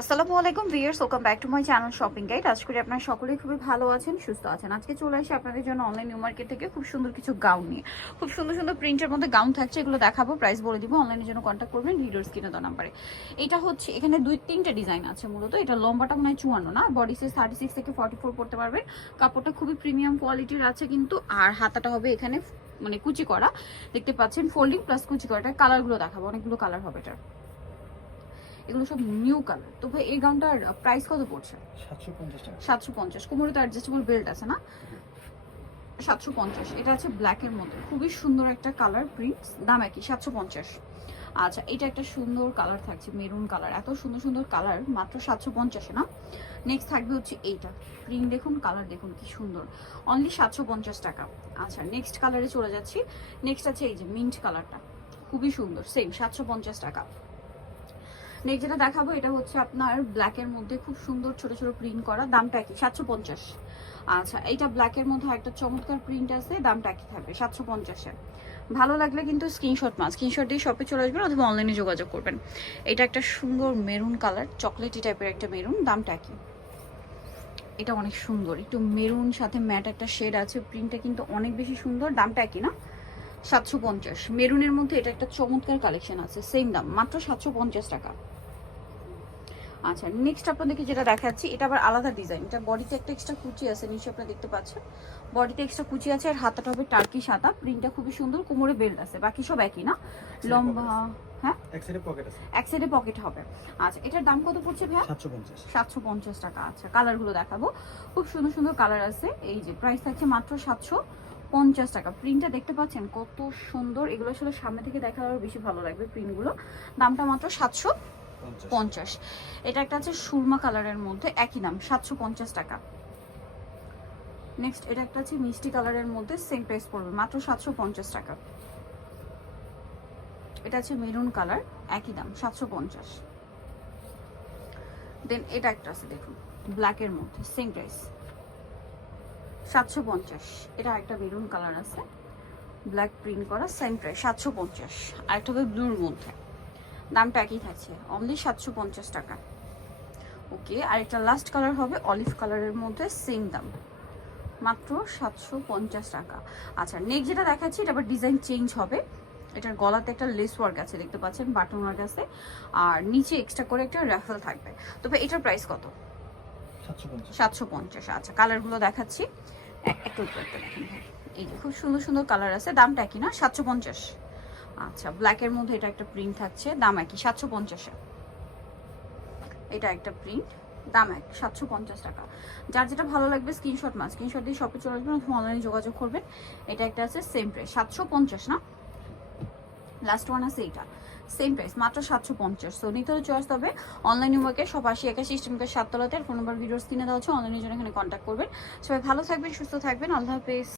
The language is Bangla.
আসসালামু আলাইকুম viewers welcome back to my channel shopping guide. আজ করি আপনারা সকলেই খুবই ভালো আছেন, সুস্থ আছেন। আজকে চলে আসি আপনাদের জন্য অনলাইন নিউ মার্কেট থেকে খুব সুন্দর কিছু গাউন নিয়ে। খুব সুন্দর সুন্দর প্রিন্টের মধ্যে গাউন থাকছে, এগুলো দেখাবো প্রাইস বলে দিব অনলাইনের জন্য কন্ট্যাক্ট করবেন ভিডিওর স্ক্রিনে দেওয়া নাম্বারে এটা হচ্ছে, এখানে দুই, তিনটে ডিজাইন আছে মূলত। এটা লম্বাটা মনে হয় চুয়ান্ন না বডি সাইজ থার্টি সিক্স থেকে ফর্টি ফোর পড়তে পারবেন। কাপড়টা খুবই প্রিমিয়াম কোয়ালিটির আছে কিন্তু, আর হাতাটা হবে এখানে মানে কুচি করা। দেখতে পাচ্ছেন ফোল্ডিং প্লাস কুচি করা। এটা কালারগুলো দেখাবো, অনেকগুলো কালার হবে এটার। এগুলো সব নিউ কালার তো ভাই এই গাউনটার প্রাইস কত পড়ছে? সাতশো পঞ্চাশ কোমরে তো অ্যাডজাস্টেবল বেল্ট আছে না? সাতশো পঞ্চাশ। এটা আছে ব্ল্যাকের মধ্যে। খুবই সুন্দর একটা কালার প্রিন্ট দাম একই সাতশো পঞ্চাশ। আচ্ছা এটা একটা সুন্দর কালার থাকছে মেরুন কালার এত সুন্দর সুন্দর কালার মাত্র সাতশো পঞ্চাশে না? নেক্সট থাকবে হচ্ছে এইটা। প্রিন্ট দেখুন কালার দেখুন কি সুন্দর। অনলি সাতশো পঞ্চাশ টাকা। আচ্ছা নেক্সট কালারে চলে যাচ্ছি। নেক্সট আছে এই যে মিন্ট কালারটা খুবই সুন্দর। সেম সাতশো পঞ্চাশ টাকা। নেক্সট যেটা দেখাবো, এটা হচ্ছে আপনার ব্ল্যাকের মধ্যে খুব সুন্দর ছোট ছোট প্রিন্ট করা, দামটা কি সাতশো পঞ্চাশ। আচ্ছা এইটা ব্ল্যাকের মধ্যে একটা চমৎকার প্রিন্ট আছে, দামটা কি থাকবে, সাতশো পঞ্চাশে ভালো লাগলে কিন্তু স্ক্রিনশট মাস স্ক্রিনশট দিয়ে শপে চলে আসবেন অথবা অনলাইনে যোগাযোগ করবেন। এটা একটা সুন্দর মেরুন কালার চকলেটি টাইপের একটা মেরুন দামটা কি এটা অনেক সুন্দর, একটু মেরুন সাথে ম্যাট একটা শেড আছে প্রিন্টটা কিন্তু অনেক বেশি সুন্দর, দামটা কি না? সাতশো পঞ্চাশ। মেরুনের মধ্যে এটা একটা চমৎকার কালেকশন আছে সেম দাম, মাত্র সাতশো পঞ্চাশ টাকা। আচ্ছা নেক্সট আপনাদেরকে যেটা দেখাচ্ছি এটা আবার আলাদা ডিজাইন এটা বডিতে একটা এক্সট্রা কুচি আছে নিচে আপনারা দেখতে পাচ্ছেন। বডিতে এক্সট্রা কুচি আছে আর হাতাটা হবে টার্কি সাদা। প্রিন্টটা খুবই সুন্দর কোমরে বেল্ট আছে বাকি সব একই না? লম্বা হ্যাঁ? এক সাইডে পকেট আছে। এক সাইডে পকেট হবে। আচ্ছা এটার দাম কত পড়ছে ভাইয়া? টাকা আচ্ছা কালারগুলো দেখাবো। খুব সুন্দর সুন্দর কালার আছে এই যে প্রাইস থাকছে মাত্র সাতশো পঞ্চাশ টাকা। প্রিন্টটা দেখতে পাচ্ছেন কত সুন্দর এগুলো আসলে সামনে থেকে দেখার আরও বেশি ভালো লাগবে প্রিন্টগুলো দামটা মাত্র সাতশো পঞ্চাশ। এটা একটা আছে সুরমা কালারের মধ্যে, একই দাম, সাতশো পঞ্চাশ টাকা। নেক্সট এটা একটা আছে মিষ্টি কালারের মধ্যে সেম প্রাইস পড়বে, মাত্র সাতশো পঞ্চাশ টাকা। এটা আছে মেরুন কালার, একই দাম, সাতশো পঞ্চাশ। দেন এটা একটা আছে, দেখুন ব্ল্যাকের মধ্যে সেম প্রাইস সাতশো পঞ্চাশ। এটা একটা মেরুন কালার আছে ব্ল্যাক প্রিন্ট করা সেম প্রাইস সাতশো পঞ্চাশ। আর একটা হবে ব্লুর মধ্যে। দামটা একই থাকছে। অনলি সাতশো পঞ্চাশ টাকা। ওকে আর একটা লাস্ট কালার হবে অলিভ কালারের মধ্যে সেম দাম। মাত্র সাতশো পঞ্চাশ টাকা। আচ্ছা নেক্সট যেটা দেখাচ্ছি এটা আবার ডিজাইন চেঞ্জ হবে। এটার গলাতে একটা লেস ওয়ার্ক আছে দেখতে পাচ্ছেন বাটন ওয়ার্ক আছে। আর নিচে এক্সট্রা করে একটা র্যাফেল থাকবে। তবে এটার প্রাইস কত? সাতশো পঞ্চাশ। আচ্ছা কালারগুলো দেখাচ্ছি। এক- একটু দেখেন এই যে খুব সুন্দর সুন্দর কালার আছে দামটা কি না? সাতশো পঞ্চাশ। আচ্ছা ব্ল্যাকের মধ্যে এটা একটা প্রিন্ট থাকছে, দাম একই, সাতশো পঞ্চাশে এটা একটা প্রিন্ট দাম এক, সাতশো পঞ্চাশ টাকা। যার যেটা ভালো লাগবে স্ক্রিনশট মাস স্ক্রিনশট দিয়ে শপে চলে আসবেন অথবা অনলাইনে যোগাযোগ করবেন। এটা একটা আছে সেম প্রাইস সাতশো পঞ্চাশ, না? লাস্ট ওয়ান আছে এইটা সেম প্রাইস মাত্র সাতশো পঞ্চাশ। সো নিতে হলে চয়েস হবে অনলাইন ওয়ার্কে সব আশি একাশি স্টেমকের সাততলাতে, আর ফোন নাম্বার ভিডিওস কিনে দেওয়া হচ্ছে অনলাইনের জন্য এখানে কন্ট্যাক্ট করবেন। সবাই ভালো থাকবেন, সুস্থ থাকবেন, আল্লাহ হাফেজ।